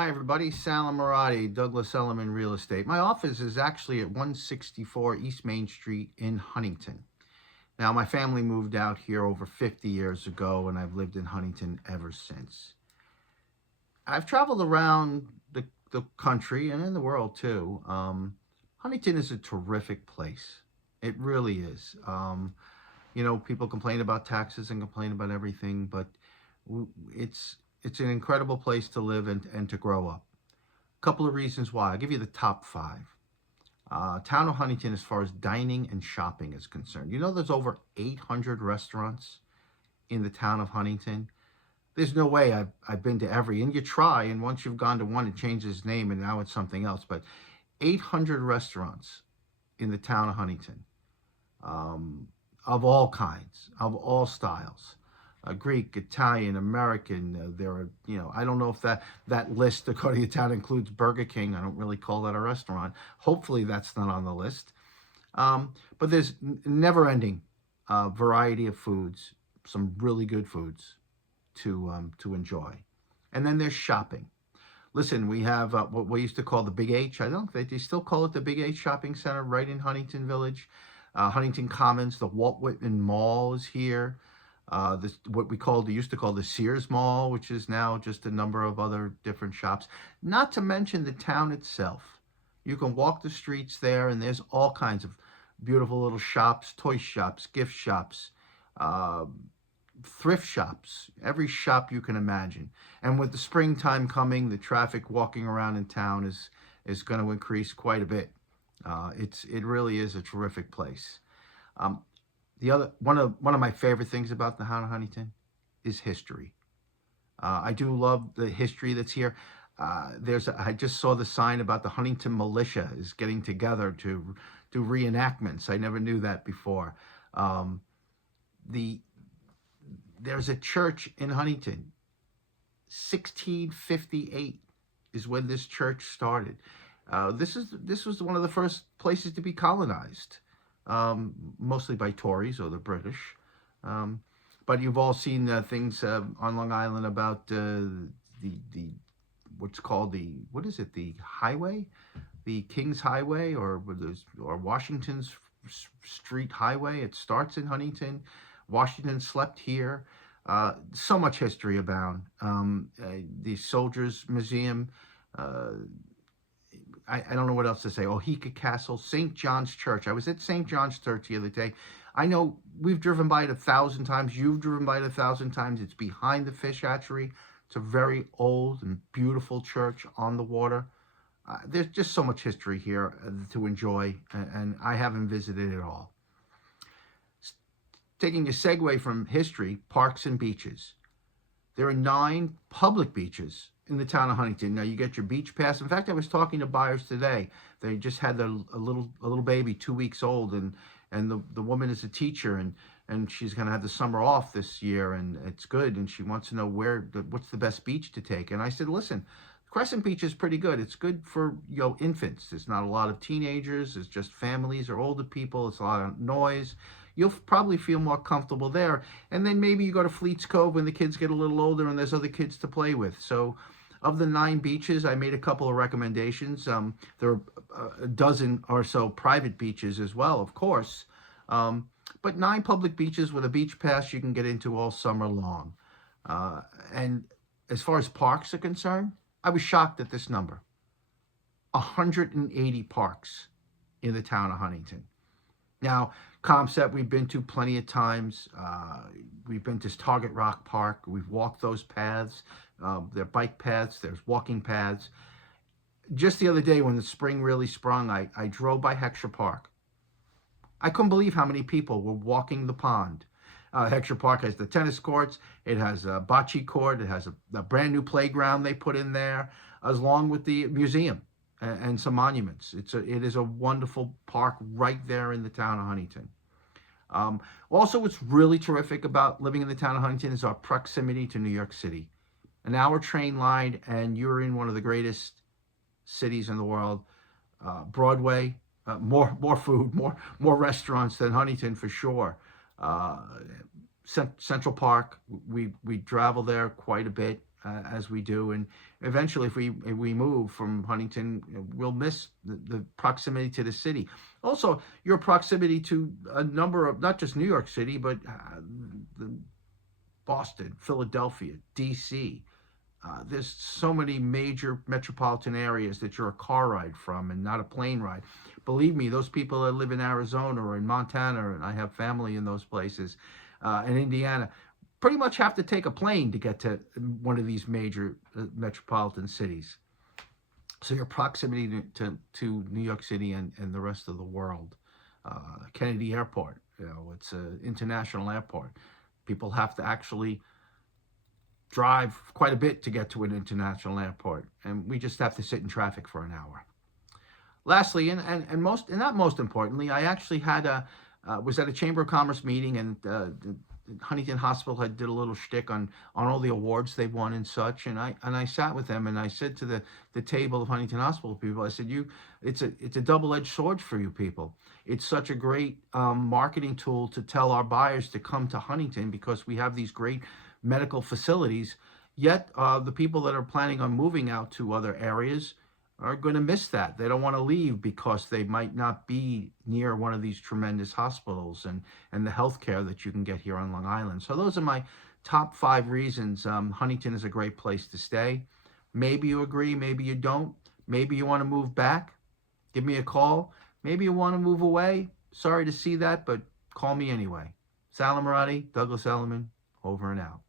Hi, everybody. Salam Maradi, Douglas Elliman Real Estate. My office is actually at 164 East Main Street in Huntington. Now, my family moved out here over 50 years ago, and I've lived in Huntington ever since. I've traveled around the country and in the world too. Huntington is a terrific place. It really is. People complain about taxes and complain about everything, but it's an incredible place to live and to grow up. Couple of reasons why. I'll give you the top five. Town of Huntington, as far as dining and shopping is concerned. There's over 800 restaurants in the town of Huntington. There's no way I've been to every, and you try, and once you've gone to one, it changes its name, and now it's something else. But 800 restaurants in the town of Huntington, of all kinds, of all styles. Greek, Italian, American. There are, I don't know if that list, according to the town, includes Burger King. I don't really call that a restaurant. Hopefully that's not on the list. But there's never-ending variety of foods, some really good foods to enjoy. And then there's shopping. Listen, we have what we used to call the Big H. I don't think they still call it the Big H Shopping Center right in Huntington Village. Huntington Commons, the Walt Whitman Mall is here. What they used to call the Sears Mall, which is now just a number of other different shops. Not to mention the town itself. You can walk the streets there, and there's all kinds of beautiful little shops, toy shops, gift shops, thrift shops, every shop you can imagine. And with the springtime coming, the traffic walking around in town is going to increase quite a bit. It really is a terrific place. One of my favorite things about the town of Huntington is history. I do love the history that's here. I just saw the sign about the Huntington militia is getting together to do reenactments. I never knew that before. There's a church in Huntington. 1658 is when this church started. This was one of the first places to be colonized. Mostly by Tories or the British. But you've all seen things on Long Island about what's called the highway, the King's Highway, or Washington's Street Highway. It starts in Huntington. Washington slept here. So much history abound. The Soldiers Museum. I don't know what else to say. Oheka Castle, St. John's Church. I was at St. John's Church the other day. I know we've driven by it 1,000 times. You've driven by it 1,000 times. It's behind the fish hatchery. It's a very old and beautiful church on the water. There's just so much history here to enjoy, and I haven't visited it all. Taking a segue from history, parks and beaches. There are 9 public beaches in the town of Huntington. Now, you get your beach pass. In fact, I was talking to buyers today. They just had a little baby, 2 weeks old, and the woman is a teacher, and she's going to have the summer off this year, and it's good, and she wants to know what's the best beach to take. And I said, listen, Crescent Beach is pretty good. It's good for infants. There's not a lot of teenagers. It's just families or older people. It's a lot of noise. You'll probably feel more comfortable there. And then maybe you go to Fleets Cove when the kids get a little older and there's other kids to play with. So of the 9 beaches, I made a couple of recommendations. There are a dozen or so private beaches as well, of course. But 9 public beaches with a beach pass you can get into all summer long. And as far as parks are concerned, I was shocked at this number. 180 parks in the town of Huntington. Now, Comset we've been to plenty of times. We've been to Target Rock Park. We've walked those paths. There are bike paths. There's walking paths. Just the other day when the spring really sprung, I drove by Heckscher Park. I couldn't believe how many people were walking the pond. Heckscher Park has the tennis courts. It has a bocce court. It has a brand new playground they put in there, along with the museum and some monuments. It is a wonderful park right there in the town of Huntington. Also, what's really terrific about living in the town of Huntington is our proximity to New York City. An hour train line, and you're in one of the greatest cities in the world. Broadway, more food, more restaurants than Huntington for sure. Central Park, we travel there quite a bit. as we do. And eventually, if we move from Huntington, we'll miss the proximity to the city. Also, your proximity to a number of, not just New York City, but the Boston, Philadelphia, D.C. There's so many major metropolitan areas that you're a car ride from and not a plane ride. Believe me, those people that live in Arizona or in Montana, and I have family in those places, in Indiana, pretty much have to take a plane to get to one of these major metropolitan cities. So your proximity to New York City and the rest of the world. Kennedy Airport, it's an international airport. People have to actually drive quite a bit to get to an international airport, and we just have to sit in traffic for an hour. Lastly, and not most importantly, I actually was at a Chamber of Commerce meeting, and the Huntington Hospital had did a little shtick on all the awards they won and such, and I sat with them and I said to the table of Huntington Hospital people, I said, it's a double-edged sword for you people. It's such a great marketing tool to tell our buyers to come to Huntington because we have these great medical facilities, yet the people that are planning on moving out to other areas are going to miss that. They don't want to leave because they might not be near one of these tremendous hospitals and the healthcare that you can get here on Long Island. So those are my top 5 reasons Huntington is a great place to stay. Maybe you agree, maybe you don't. Maybe you want to move back. Give me a call. Maybe you want to move away. Sorry to see that, but call me anyway. Sal Ammirati, Douglas Elliman, over and out.